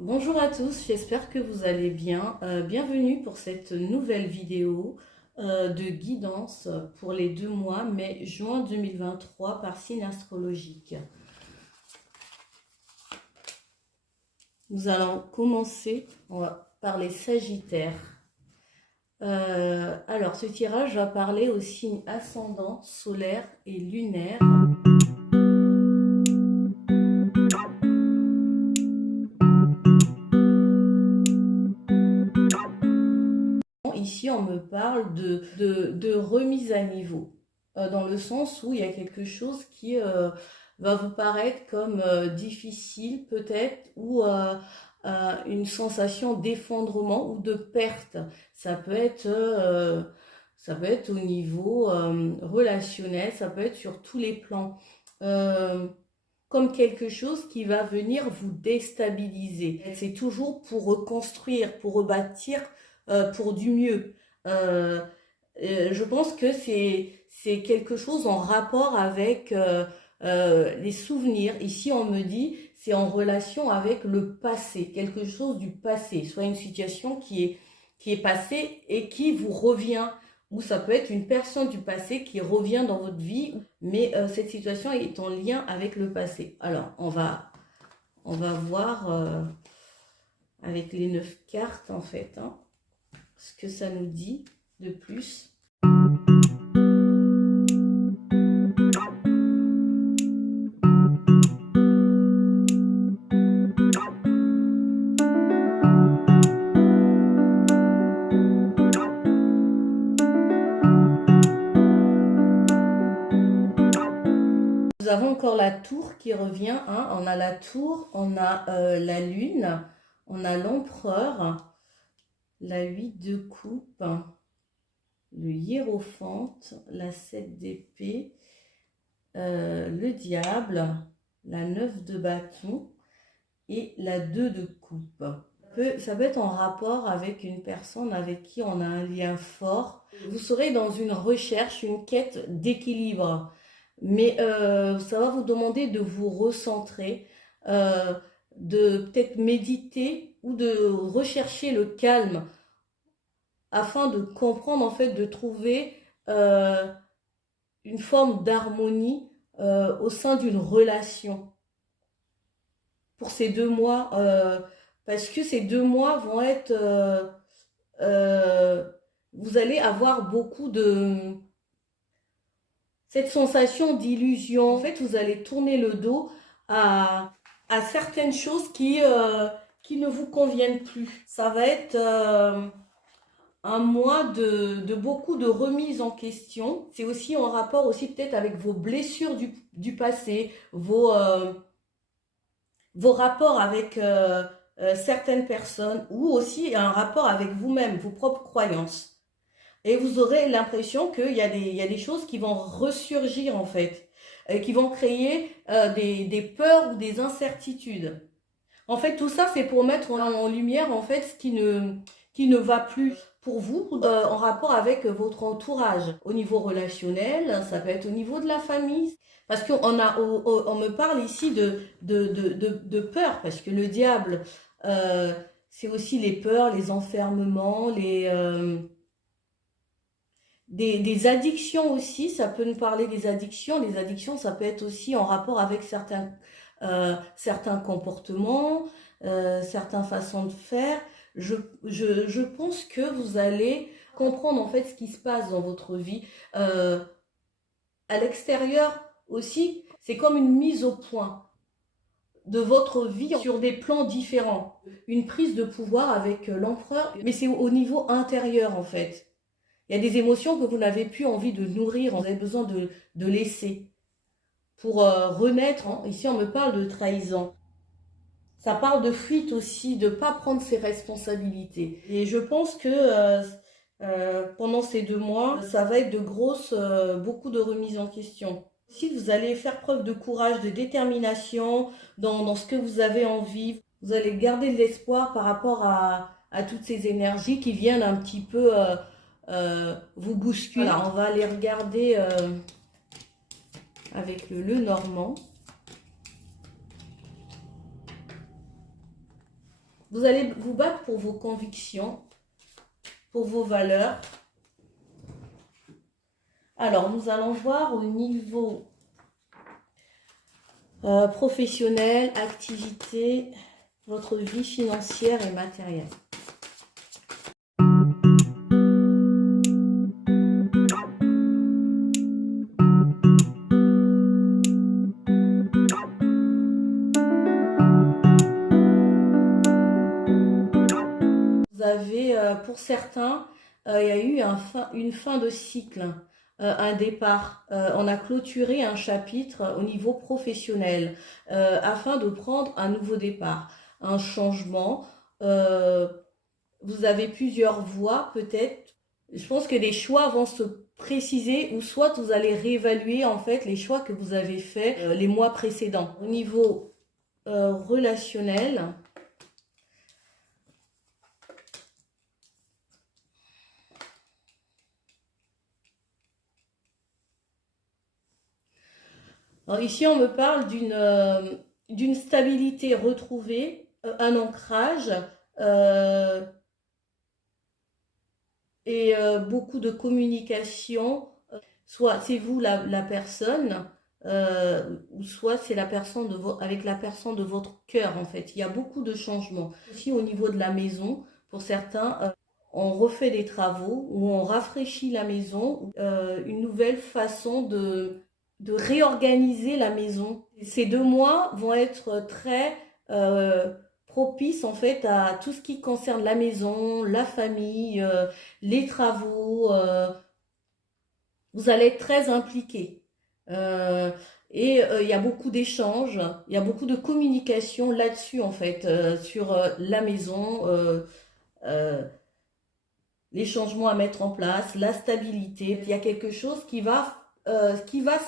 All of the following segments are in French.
Bonjour à tous, j'espère que vous allez bien. Bienvenue pour cette nouvelle vidéo de guidance pour les 2 mois mai-juin 2023 par signe astrologique. Nous allons commencer par les Sagittaires. Alors, ce tirage va parler aux signes ascendant, solaire et lunaire. Ici, on me parle de remise à niveau, dans le sens où il y a quelque chose qui va vous paraître comme difficile peut-être, ou une sensation d'effondrement ou de perte. Ça peut être, au niveau relationnel, ça peut être sur tous les plans. Comme quelque chose qui va venir vous déstabiliser. C'est toujours pour reconstruire, pour rebâtir, pour du mieux. Euh, je pense que c'est quelque chose en rapport avec les souvenirs. Ici, on me dit c'est en relation avec le passé, quelque chose du passé, soit une situation qui est passée et qui vous revient, ou ça peut être une personne du passé qui revient dans votre vie, mais cette situation est en lien avec le passé. Alors, on va voir avec les 9 cartes en fait, hein, ce que ça nous dit de plus. Nous avons encore la tour qui revient, hein. On a la tour, on a la lune, on a l'empereur, la 8 de coupe, le hiérophante, la 7 d'épée, le diable, la 9 de bâton et la 2 de coupe. Ça peut être en rapport avec une personne avec qui on a un lien fort. Vous serez dans une recherche, une quête d'équilibre. Mais ça va vous demander de vous recentrer, de peut-être méditer ou de rechercher le calme afin de comprendre, en fait, de trouver une forme d'harmonie au sein d'une relation pour ces 2 mois, parce que ces 2 mois vont être, vous allez avoir beaucoup de cette sensation d'illusion. En fait, vous allez tourner le dos à, à certaines choses qui ne vous conviennent plus. Ça va être un mois de beaucoup de remise en question. C'est aussi en rapport aussi peut-être avec vos blessures du passé, vos rapports avec certaines personnes, ou aussi un rapport avec vous-même, vos propres croyances. Et vous aurez l'impression qu'il y a des choses qui vont ressurgir en fait, qui vont créer des peurs ou des incertitudes. En fait, tout ça, c'est pour mettre en lumière en fait ce qui ne va plus pour vous, en rapport avec votre entourage. Au niveau relationnel, ça peut être au niveau de la famille. Parce on me parle ici de peur, parce que le diable, c'est aussi les peurs, les enfermements, des addictions aussi. Ça peut nous parler des addictions. Les addictions, ça peut être aussi en rapport avec certains comportements, certaines façons de faire. Je pense que vous allez comprendre en fait ce qui se passe dans votre vie. À l'extérieur aussi, c'est comme une mise au point de votre vie sur des plans différents. Une prise de pouvoir avec l'empereur, mais c'est au niveau intérieur en fait. Il y a des émotions que vous n'avez plus envie de nourrir, vous avez besoin de laisser pour renaître. Ici, on me parle de trahison. Ça parle de fuite aussi, de ne pas prendre ses responsabilités. Et je pense que pendant ces 2 mois, ça va être beaucoup de remises en question. Si vous allez faire preuve de courage, de détermination dans ce que vous avez envie, vous allez garder de l'espoir par rapport à toutes ces énergies qui viennent un petit peu vous bousculer. Voilà, on va aller regarder avec le Normand. Vous allez vous battre pour vos convictions, pour vos valeurs. Alors, nous allons voir au niveau professionnel, activité, votre vie financière et matérielle. Vous avez, pour certains, il y a eu une fin de cycle, un départ. On a clôturé un chapitre au niveau professionnel afin de prendre un nouveau départ, un changement. Vous avez plusieurs voies peut-être. Je pense que les choix vont se préciser ou soit vous allez réévaluer en fait les choix que vous avez faits les mois précédents. Au niveau relationnel, alors ici, on me parle d'une stabilité retrouvée, un ancrage et beaucoup de communication. Soit c'est vous la personne, ou soit c'est la personne avec la personne de votre cœur en fait. Il y a beaucoup de changements. Aussi au niveau de la maison, pour certains, on refait des travaux ou on rafraîchit la maison, une nouvelle façon de réorganiser la maison. Ces 2 mois vont être très propices en fait à tout ce qui concerne la maison, la famille, les travaux. Vous allez être très impliqués. Et il y a beaucoup d'échanges, il y a beaucoup de communication là-dessus en fait, sur la maison, les changements à mettre en place, la stabilité. Il y a quelque chose qui va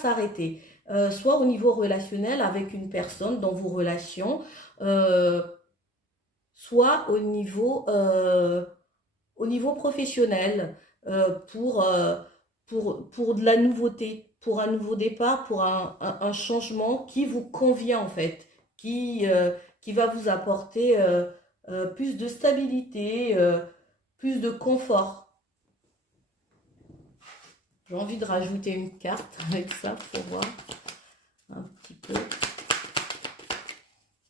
s'arrêter, soit au niveau relationnel avec une personne dans vos relations, soit au niveau professionnel, pour de la nouveauté, pour un nouveau départ, pour un changement qui vous convient en fait, qui va vous apporter plus de stabilité, plus de confort. J'ai envie de rajouter une carte avec ça pour voir un petit peu.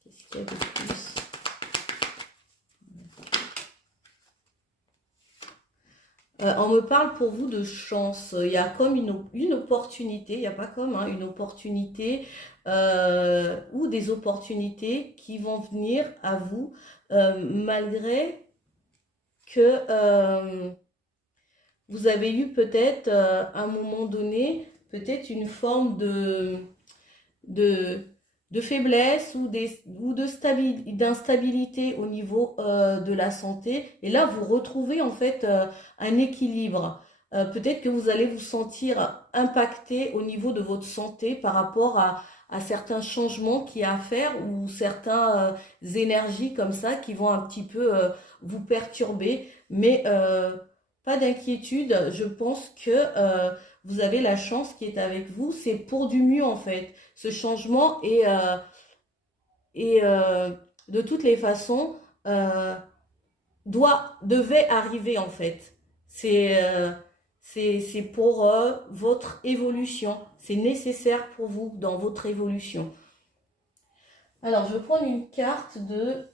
Qu'est-ce qu'il y a de plus? On me parle pour vous de chance. Il y a comme une opportunité, il n'y a pas comme, hein, une opportunité ou des opportunités qui vont venir à vous malgré que vous avez eu peut-être à un moment donné, peut-être une forme de, de faiblesse ou d'instabilité au niveau de la santé. Et là, vous retrouvez en fait un équilibre. Peut-être que vous allez vous sentir impacté au niveau de votre santé par rapport à certains changements qu'il y a à faire ou certaines énergies comme ça qui vont un petit peu vous perturber. Mais pas d'inquiétude, je pense que vous avez la chance qui est avec vous. C'est pour du mieux en fait. Ce changement et de toutes les façons euh, devait arriver en fait. C'est pour votre évolution. C'est nécessaire pour vous dans votre évolution. Alors, je vais prendre une carte de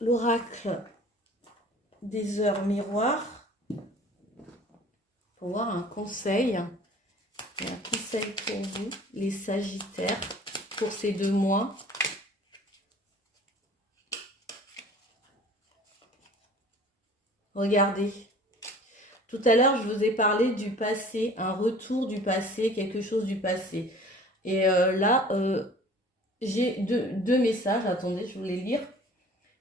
l'oracle des heures miroirs pour voir un conseil. Et un conseil pour vous, les Sagittaires, pour ces 2 mois. Regardez. Tout à l'heure, je vous ai parlé du passé, un retour du passé, quelque chose du passé. Et là, j'ai deux messages. Attendez, je vais les lire.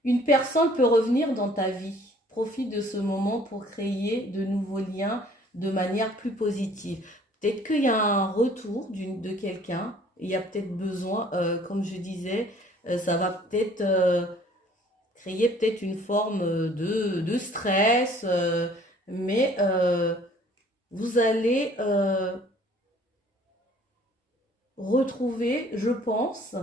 Une personne peut revenir dans ta vie. Profite de ce moment pour créer de nouveaux liens de manière plus positive. Peut-être qu'il y a un retour de quelqu'un. Il y a peut-être besoin, comme je disais, ça va peut-être créer peut-être une forme de stress, mais vous allez retrouver, je pense,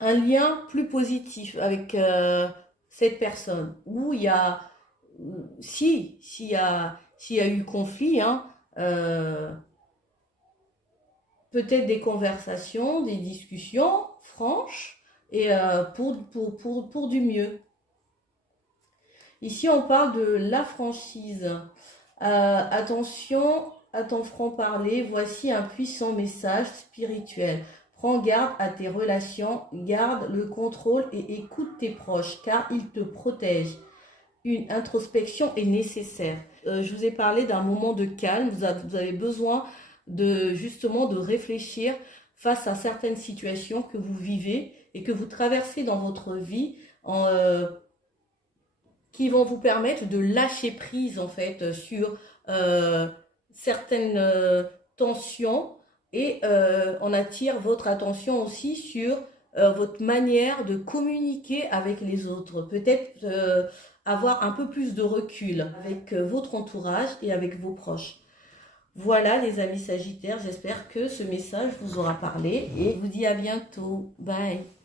un un lien plus positif avec cette personne. Où il y a, s'il y a eu conflit, hein, peut-être des conversations, des discussions franches et pour du mieux. Ici, on parle de la franchise. Attention à ton franc-parler, voici un puissant message spirituel. Prends garde à tes relations, garde le contrôle et écoute tes proches car ils te protègent. Une introspection est nécessaire. Je vous ai parlé d'un moment de calme, vous avez besoin justement de réfléchir face à certaines situations que vous vivez et que vous traversez dans votre vie qui vont vous permettre de lâcher prise en fait sur certaines tensions et on attire votre attention aussi sur votre manière de communiquer avec les autres. Peut-être avoir un peu plus de recul avec votre entourage et avec vos proches. Voilà les amis Sagittaires, j'espère que ce message vous aura parlé et je vous dis à bientôt. Bye.